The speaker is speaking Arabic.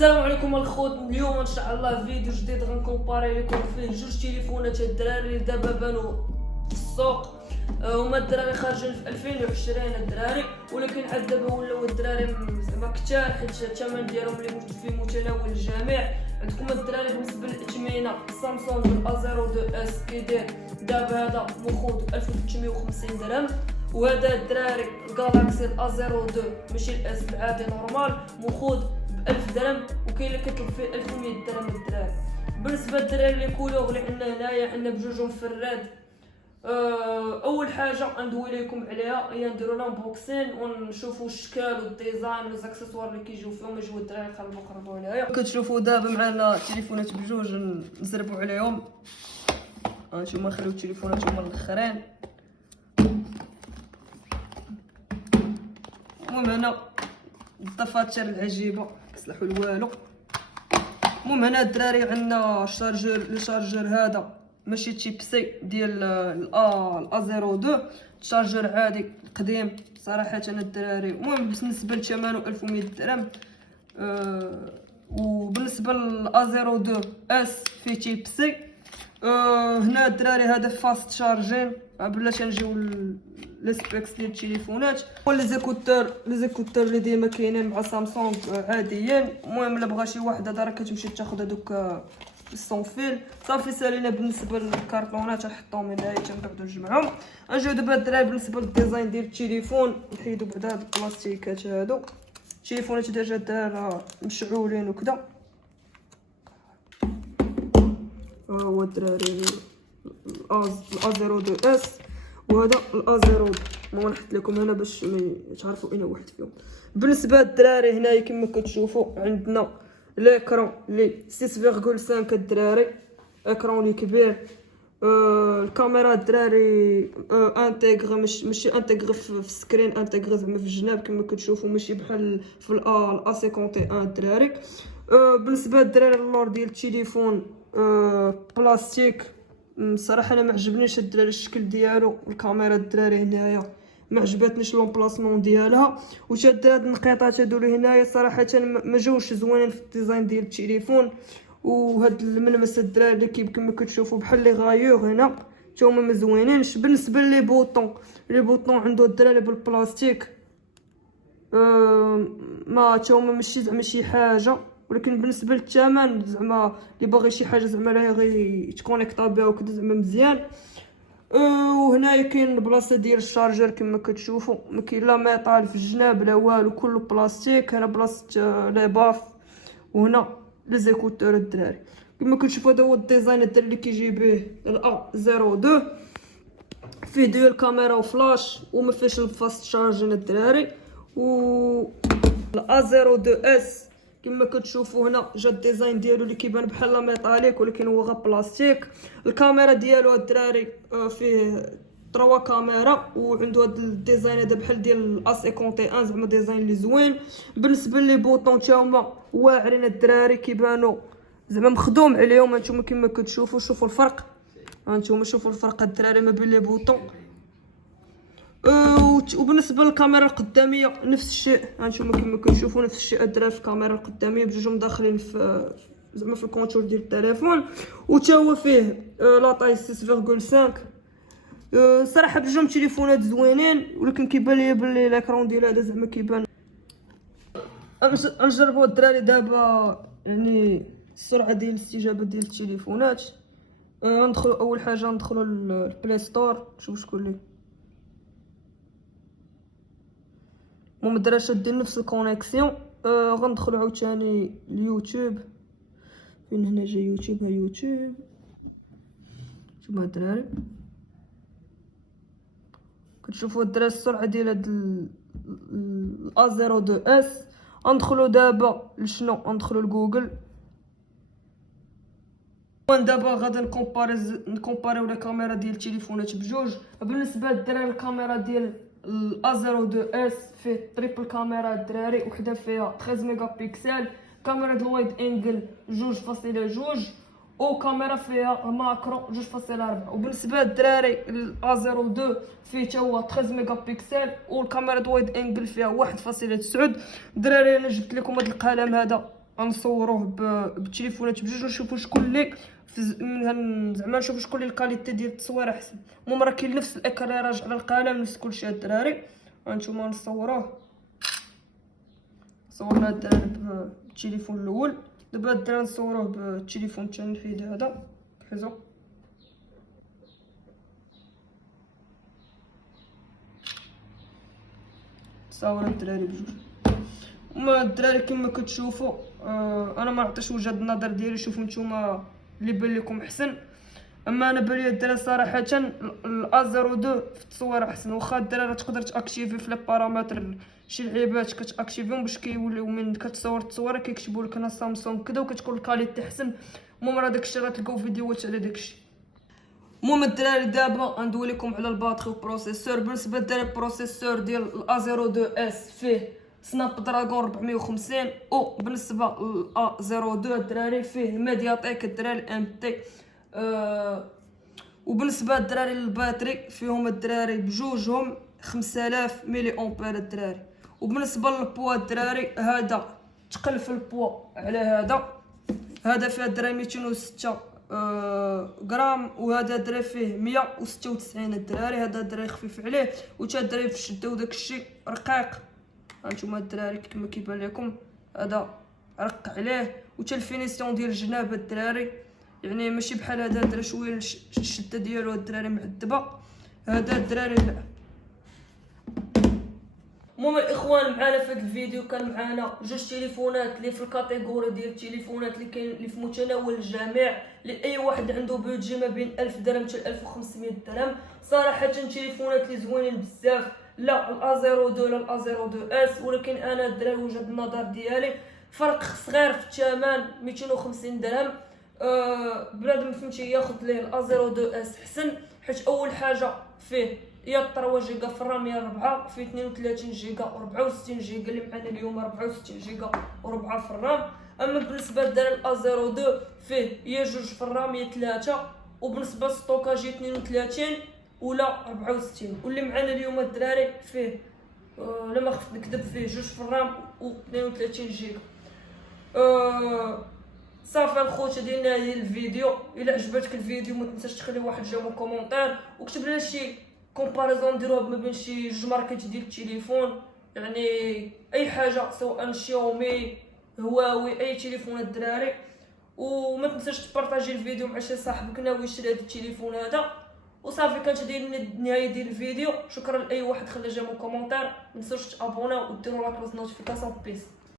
السلام عليكم الخوت. اليوم ان شاء الله فيديو جديد غنكومباري لكم فيه جوج تليفونات الدراري دابا بانوا في السوق. هما الدراري خارجين في 2020 الدراري، ولكن عاد دابا ولاو الدراري زعما كثار حيت الثمن ديالهم اللي في متناول الجميع. عندكم الدراري بالنسبه للاثمنه سامسونج A02 اس كيدير دابا هذا مخوض 1350 درهم، وهذا الدراري الجالاكسي A02 ماشي الاس العادي نورمال مخوض ب1000 درهم، وكاين اللي كيطلب فيه 1100 درهم الدراري. بالنسبه للدراري اللي كولور اللي عندنا هنايا عندنا بجوجهم فراد. اول حاجه ندوي لكم عليها هي نديروا لانبوكسين ونشوفوا الشكال والديزاين والزاكسسوار اللي كيجيو فيهم. يجيو الدراري قربوا عليها. كتشوفوا دابا معنا تليفونات بجوج نزربوا عليهم. هانتوما نخليو التليفونات هما الاخرين. المهم هنا الدفاتر العجيبه كيصلحوا لوالو. المهم هنا الدراري عندنا الشارجور هذا ماشي تيب سي ديال A02، شارجور عادي قديم صراحه الدراري. المهم بالنسبه لثمنه 1100 درهم. وبالنسبه للA02 اس في تيب سي. هنا الدراري هذا فاست شارجين بلا تنجيو لي سبيكس ديال التليفونات. لي زيكوتور اللي ديما كاينين مع سامسونج عاديين. المهم الا بغى شي واحد هذا راه كتمشي تاخذ هذوك السون فيل صافي سالينا. بالنسبه للكارطونات نحطهم هنايا تنقعدو نجمعهم. نجيو دابا الدراري بالنسبه للديزاين ديال التليفون نحيدو بعدا هاد البلاستيكات هادو. التليفونات ديجا دايره مشعولين وكذا. هو الدراري A02 اس وهذا A02. المهم نحط لكم هنا باش تعرفوا اين واحد فيهم. بالنسبه للدراري هنايا كما كتشوفوا عندنا ليكرون لي 6.5 الدراري، اكرون لي كبير. الكاميرا الدراري انتيغر ماشي انتيغر في السكرين، انتيغر زعما في الجناب كما كتشوفوا، ماشي بحال في A51 الدراري. بالنسبه للدراري اللور ديال التليفون بلاستيك. صراحه انا ما عجبنيش الدراري الشكل ديالو. الكاميرا الدراري هنايا ما عجبتنيش لومبلاسمون ديالها، وشاد هاد النقيطات هادو هنايا صراحه ما جاوش زوينين في الديزاين ديال التليفون. وهاد الملمس الدراري اللي كما كتشوفوا بحال لي غايور هنا حتى هما ما زوينينش. بالنسبه لي بوطون عنده الدراري بالبلاستيك. ما حتى هما ماشي زعما شي حاجه، ولكن بالنسبه للثمن زعما اللي باغي شي حاجه زعما لا غير يتكونيكطا بها وكذا زعما مزيان. وهنايا كاين البلاصه ديال الشارجر كما كتشوفوا، ما كاين لا ميطال في الجناب لا والو، كله بلاستيك. هنا بلاصه لي باف وهنا لي زيكوتور الدراري كما كتشوفوا. هذا هو الديزاين الدراري اللي كيجي به A02. فيه ديال كاميرا وفلاش وما فيهش الفاست شارجين الدراري. و A02 اس كما كتشوفوا هنا جا الديزاين ديالو اللي كيبان بحال لا ميطاليك ولكن هو غير بلاستيك. الكاميرا ديالو الدراري فيه 3 كاميرا، وعنده هذا الديزاين هذا بحال ديال A51 زعما ديزاين اللي زوين. بالنسبه لي بوطون تا هما واعرين الدراري كيبانوا زعما مخدوم عليهم. هانتوما كما كتشوفوا شوفوا الفرق. هانتوما شوفوا الفرق الدراري ما بين لي بوطون. وبالنسبه للكاميرا القداميه نفس الشيء. هانتوما كما كتشوفوا نفس الشيء الدراري في الكاميرا القداميه بجوجهم داخلين في زعما في الكونتور ديال التليفون. وتا هو فيه لا طاي 6.5. صراحه بجوجهم تليفونات زوينين، ولكن كيبان لي بلي الاكرون ديال هذا زعما كيبان. نجربوا الدراري دابا يعني السرعه ديال الاستجابه ديال التليفونات. ندخلوا اول حاجه ندخلوا البلاي ستور نشوف شكون اللي. المهم الدراري شادين نفس الكونيكسيون. غندخلوا عاوتاني اليوتيوب. فين هنا جا يوتيوب؟ ها يوتيوب. شوفوا الدراري كتشوفوا الدراري السرعه ديال هاد A02 اس. ندخلوا دابا لشنو؟ ندخلوا لجوجل. دابا غادي نكومباريو لي كاميرا ديال التليفونات بجوج. بالنسبه للدراري الكاميرا ديال A02 اس فيه تريبل كاميرا الدراري، وحده فيها 13 ميغا بيكسل، كاميرا د الوايد انجل 2.2، وكاميرا فيها ماكرو 2.4. وبالنسبه للدراري A02 فيه حتى هو 13 ميغا بيكسل، والكاميرا د وايد انجل فيها 1.9. الدراري انا جبت لكم هذا القلم هذا غنصوروه بالتليفونات بجوج ونشوفوا شكون اللي زعما نشوفوا شكون اللي الكاليتي ديال التصوير احسن. المهم راه كاين نفس الاكران راجع على القلم نفس كلشي. الدراري هانتوما نصوروه، صورنا الدراري بالتليفون الاول. دابا الدراري نصوروه بالتليفون الثاني. نحيد هذا حيزو. صور الدراري بجوج. وما الدراري كما كتشوفوا انا ما عطيتش وجهه النظر ديالي، شوفوا نتوما اللي بان لكم احسن. اما انا بان لي الدراري صراحه الازيرو 2 في التصوير احسن. واخا الدراري تقدر تاكتيفي في لي بارامتر شي لعيبات كتاكتيفيهم باش كيوليو من كتصور التصويره كيكتبوا لك انا سامسونج كذا وكتكون الكاليتي احسن. المهم راه داكشي راه تلقاو فيديوهات على داكشي. المهم الدراري دابا غندوي لكم على الباتري والبروسيسور. بالنسبه للدراري البروسيسور ديال الازيرو 2 اس فيه سناب دراغون 450، وبالنسبه للA02 الدراري فيه الميدياتيك الدراري ام تي. وبالنسبه للدراري للباتري فيهم الدراري بجوجهم 5000 ملي امبير الدراري. وبالنسبه للبوا الدراري هذا تقل في البوا على هذا فيه الدراري 206 غرام، وهذا الدراري فيه 196 الدراري. هذا الدراري خفيف عليه وتا الدراري في الشده وداكشي رقيق. هانتوما الدراري كما كيبان لكم هذا رق عليه. وتا الفينيسيون ديال الجناب الدراري يعني ماشي بحال هذا الدراري شويه الشده ديالو الدراري معذبه. هذا الدراري لا. المهم الاخوان معنا في هذا الفيديو كان معنا جوج تليفونات اللي في الكاتيجوري ديال التليفونات اللي كاين اللي في متناول الجميع، لاي واحد عنده بودجي ما بين 1000 درهم حتى 1500 درهم. صراحه تليفونات اللي زوينين بزاف، لا الازيرو 2 لا الازيرو 2 اس. ولكن انا الدراري وجهه النظر ديالي فرق صغير في الثمن 250 درهم. بنادم فهمتي ياخذ ليه الازيرو 2 اس حسن، حيت اول حاجه فيه يا 3 جيجا في الرام يا 4، فيه 32 جيجا و64 جيجا اللي معنا اليوم 64 جيجا و4 في الرام. اما بالنسبه للدراري الازيرو 2 فيه يا 2 في الرام يا 3، وبالنسبه للستوكاج 32 ولا 64. واللي معنا اليوم الدراري فيه لما خفت نكذب فيه 2 في الرام و32 جيجا. صافي الخوت ديالنا ديال الفيديو. الا عجبتك الفيديو ما تنساش تخلي واحد جيم كومونتير وكتب لنا شي كومباريزون نديروها ما بين شي جوج ماركات ديال التليفون، يعني اي حاجه سواء شاومي هواوي اي تليفون الدراري. وما تنساش تبارطاجي الفيديو مع شي صاحبك ناوي يشري هذا التليفون هذا. وصافي كانت هذه النهايه ديال الفيديو. شكرا لاي واحد خلى جيم كومونتير. ما تنساوش تابوناو وديروا لا كلوز نوتيفيكاسيون. بيس.